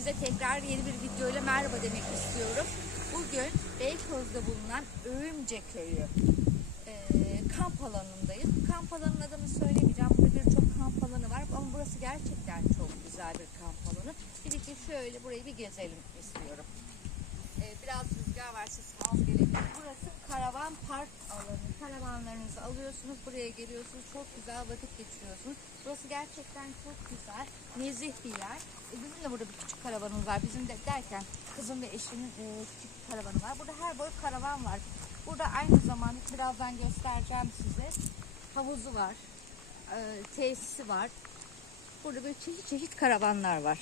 Hepinize tekrar yeni bir videoyla merhaba demek istiyorum. Bugün Beykoz'da bulunan Öğümce Köyü e, kamp alanındayız. Kamp alanının adını söylemeyeceğim. Burada birçok kamp alanı var ama burası gerçekten çok güzel bir kamp alanı. Birlikte şöyle burayı bir gezelim istiyorum. E, biraz rüzgar var ses az gelebilir. Burası karavan park alanı. Karavanlarınızı alıyorsunuz, buraya geliyorsunuz. Çok güzel vakit geçiriyorsunuz. Burası gerçekten çok güzel, nezih bir yer. E, bizim de burada bir küçük karavanımız var. Bizim de derken kızım ve eşimin e, küçük bir karavanı var. Burada her boy karavan var. Burada aynı zamanda birazdan göstereceğim size. Havuzu var, e, tesisi var. Burada böyle çeşit çeşit karavanlar var.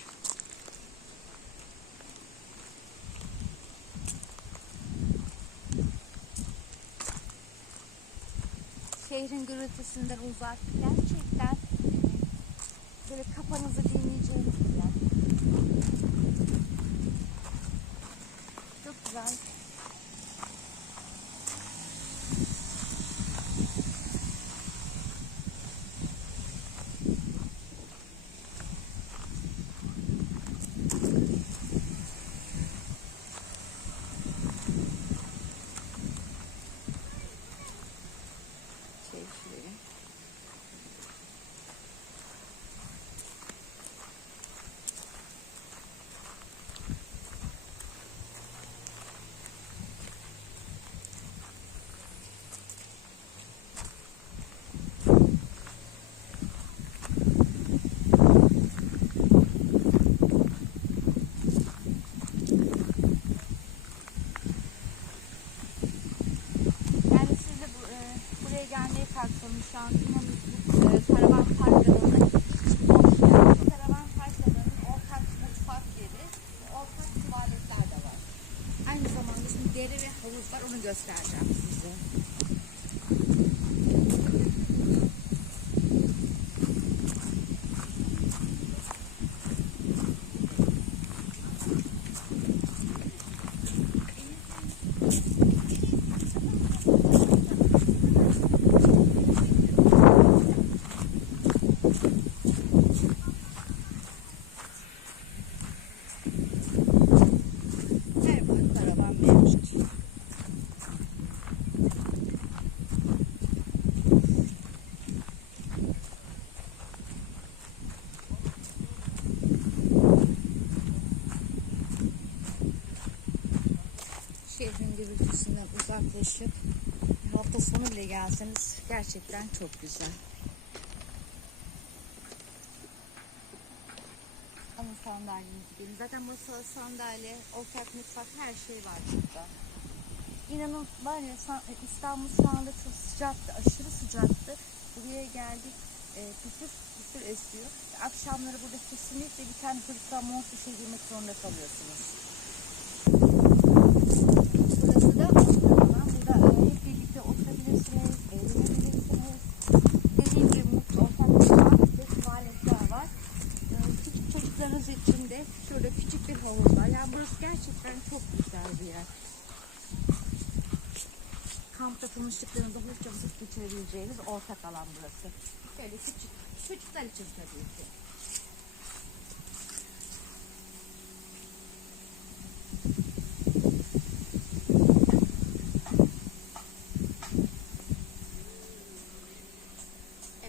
Şehrin gürültüsünden uzak. Gerçekten e, böyle kafanızı dinleyeceğiniz bir yer. Çok güzel. Şehirleri. Yani siz de bu, e, buraya kalksanız şu an İmamoğlu e, karavan parklarına karavan parklarının ortak mutfak yeri, ortak var. Aynı zamanda şimdi deri ve havuz var onu göstereceğim size. Her boy karavan mevcut. Şehrin gürültüsünden uzaklaşıp hafta sonu bile gelseniz gerçekten çok güzel. Alın sandalyenizi gelin. Zaten masa, sandalye, ortak mutfak her şey var burada. İnanın var ya İstanbul şu anda çok sıcaktı, aşırı sıcaktı. Buraya geldik, e, püfür püfür esiyor. Akşamları burada kesinlikle bir tane hırka, mont bir şey giymek zorunda kalıyorsunuz. Burası da oturma. Burada e, hep birlikte oturabilirsiniz, eğlenebilirsiniz. Dediğim gibi mutlu ortak mutfak ve tuvaletler var. Ee, küçük çocuklarınız için de şöyle küçük bir havuz var. Yani burası gerçekten çok güzel bir yer. Kampta tanıştıklarınızı hoşça vakit geçirebileceğiniz ortak alan burası. Şöyle küçük, çocuklar için tabii ki.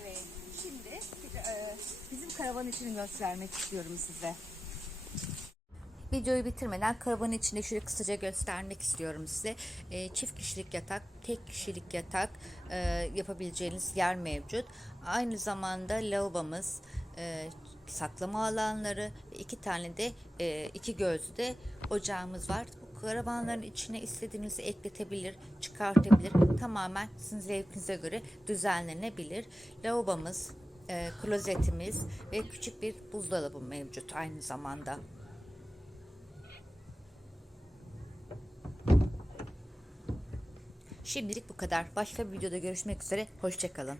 Evet, şimdi e, bizim karavan içini göstermek istiyorum size. Videoyu bitirmeden karavanın içinde şöyle kısaca göstermek istiyorum size. E, çift kişilik yatak, tek kişilik yatak e, yapabileceğiniz yer mevcut. Aynı zamanda lavabomuz, e, saklama alanları, iki tane de e, iki gözlü de ocağımız var. Karavanların içine istediğinizi ekletebilir, çıkartabilir. Tamamen sizin zevkinize göre düzenlenebilir. Lavabomuz, e, klozetimiz ve küçük bir buzdolabı mevcut aynı zamanda. Şimdilik bu kadar. Başka bir videoda görüşmek üzere. Hoşçakalın.